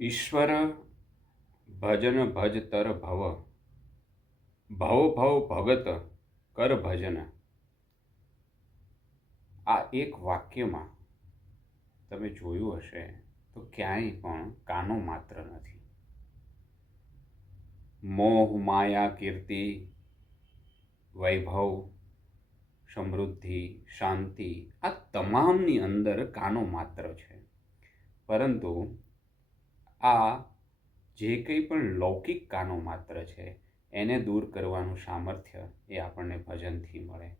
ઈશ્વર ભજન ભજ તર ભવ, ભવ ભવ ભગત કર ભજન. આ એક વાક્યમાં તમે જોયું હશે તો ક્યાંય પણ કાનો માત્ર નથી. મોહ માયા કીર્તિ વૈભવ સમૃદ્ધિ શાંતિ આ તમામની અંદર કાનો માત્ર છે. પરંતુ આ જે કંઈ પણ લૌકિક કાનો માત્ર છે એને દૂર કરવાનું સામર્થ્ય એ આપણને ભજનથી મળે.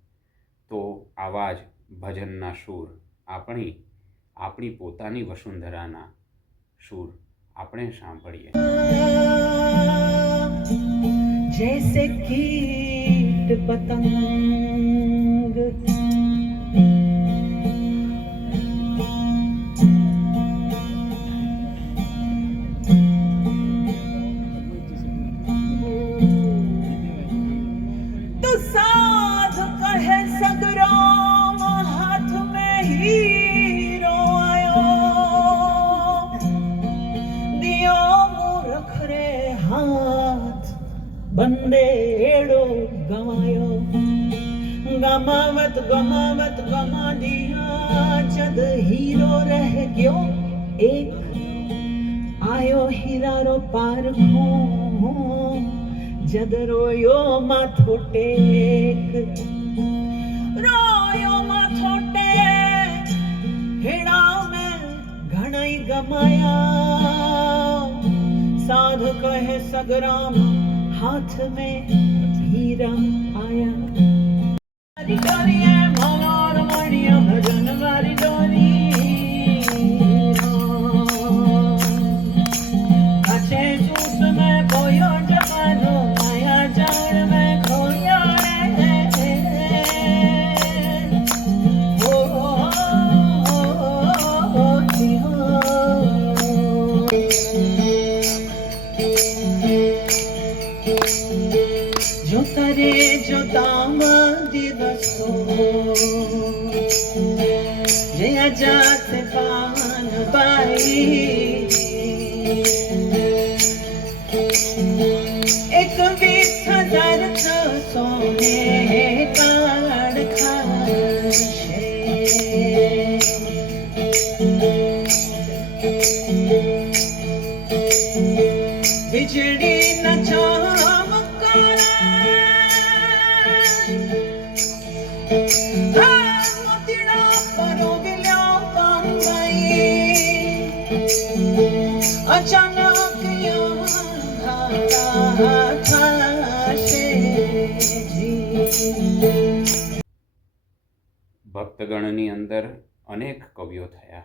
તો આવા જ ભજનના સૂર આપણી પોતાની વસુંધરાના સૂર આપણે સાંભળીએ. जैसे कीट पतंग तो साध कहे सगराम हाथ में हीरो आयो दियो मूर्ख रे हाथ बंदे एड़ो गवायो गमावत गमावत गमा दिया जद हीरो रह गयो एक आयो हीरारो पारखो जद रोयो माथो टेक रोयो माथो टेक हेड़ा में घणाई गमाया साध कहे सगराम हाथ में हीरा आया. वारी डोरी है मनोर मणिया भजन वारी डोरी अच्छे सूट में खोयो जमानो माया जान में खोया रे जो करे जो दाम दिवसो जया जात पान पाई 21,600 ने काढ़ खाशे बिजड़ी न चमकार मोतीड़ा परोगिल्या पांगई अचानक धारा थाशे ભક્તગણની અંદર અનેક કવિઓ થયા.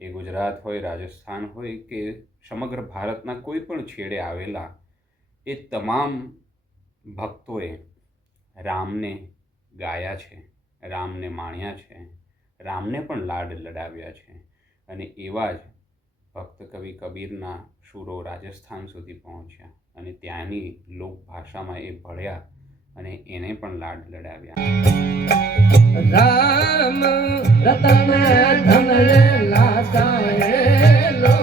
એ ગુજરાત હોય, રાજસ્થાન હોય કે સમગ્ર ભારતના કોઈ પણ છેડે આવેલા એ તમામ ભક્તોએ રામને ગાયા છે, રામને માણ્યા છે, રામને પણ લાડ લડાવ્યા છે. અને એવા જ ભક્ત કવિ કબીરના સૂરો રાજસ્થાન સુધી પહોંચ્યા અને ત્યાંની લોકભાષામાં એ ભળ્યા અને એને પણ લાડ લડાવ્યા. राम रतन धन लासाएलो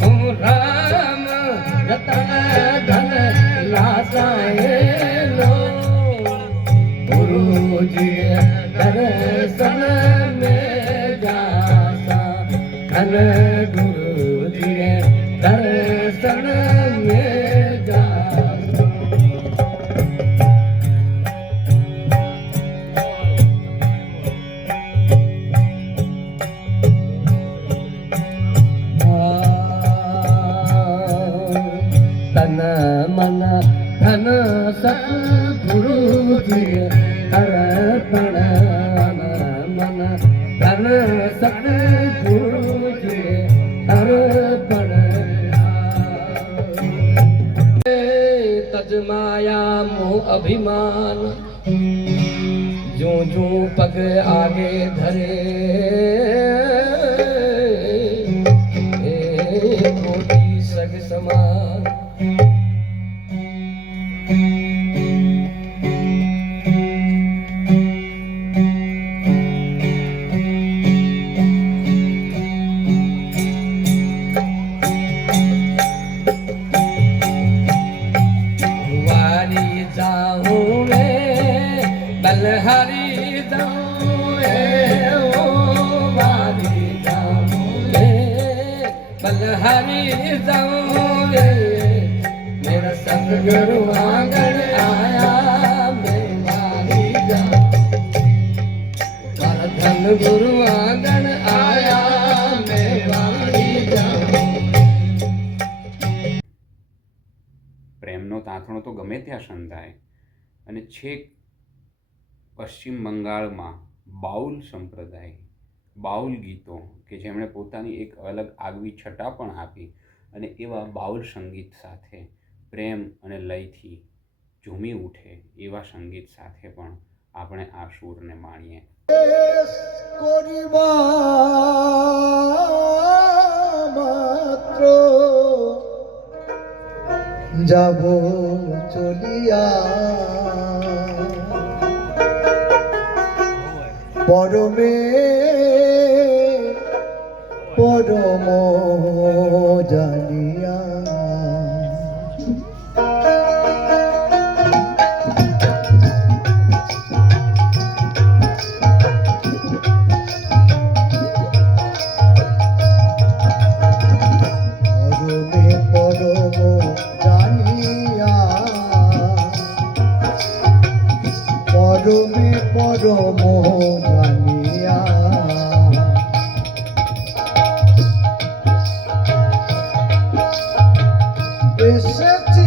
तुम राम रतन धन लासाएलो गुरु जी दर्शन में जासा धन गुरु जी दर्शन में जासा. तन मन धन सतगुरु जी अर्पण मन धन सतगुरु जी अर्पण तज माया मोह अभिमान जो जो पग आगे धरे कोटि सग समान बलहरी जाऊं रे मेरा सतगुरु आंगन आया मैं वारी जाऊं मारा धन गुरु आंगन आया मैं वारी जाऊं। પ્રેમનો તાંતણો તો ગમે ત્યાં સંધાય અને છેક પશ્ચિમ બંગાળમાં બાઉલ સંપ્રદાય બાઉલ ગીતો કે જેમણે પોતાની એક અલગ આગવી છટા પણ આપી અને એવા બાઉલ સંગીત સાથે પ્રેમ અને લયથી ઝૂમી ઉઠે એવા સંગીત સાથે પણ આપણે આ સૂરને માણીએ। যাব চলিয়া পরমে পরম জানিয়া পরমে পরম জানিয়া এসেছি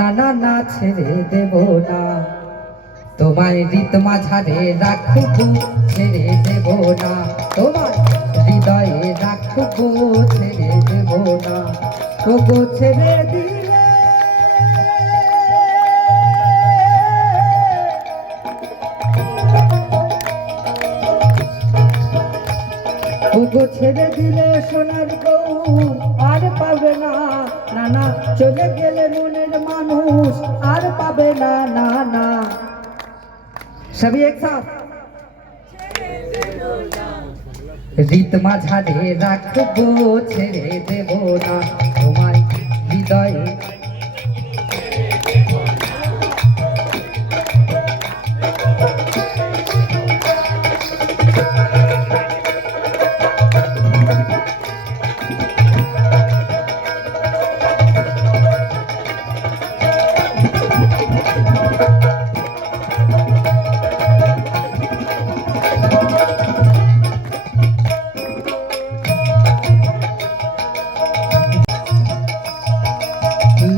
নানা না ছেড়ে দেব না তোমায় রীত মাঝারে রাখবো ছেড়ে দেব না তোমায় হৃদয়ে রাখবো ছেড়ে দেব না ওগো ছেড়ে দিলে ওগো ছেড়ে দিলে সোনার বউ আর পাবে না নানা চলে গেলে মনের মানুষ আর পাবে না না না সবই এক সাথ রীত মাঝারে রাখবো ছেড়ে দেব না তোমার হৃদয়ে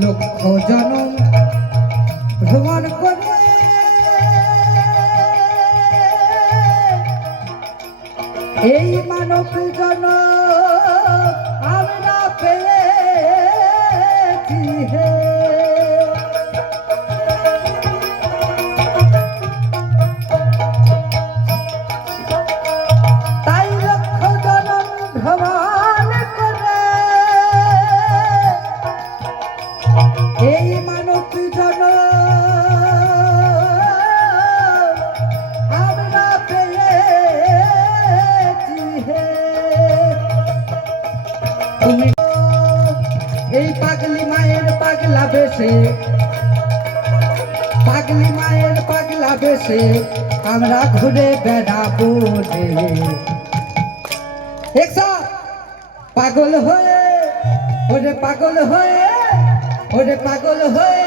লক্ষ জনম ভ্রমণ করে এই মানব জনম আমরা পেয়েছি হে তাই লক্ষ জনম ভ্রমণ করে এই মানব জন আমরা পেয়েছি হে তুমি এই পাগলি মায়ের পাগলা বেশে পাগলি মায়ের পাগলা বেশে আমরা ঘুরে বেড়াবো রে একসাথ পাগল হয়ে ওরে পাগল হয়ে ওরে পাগল হয়ে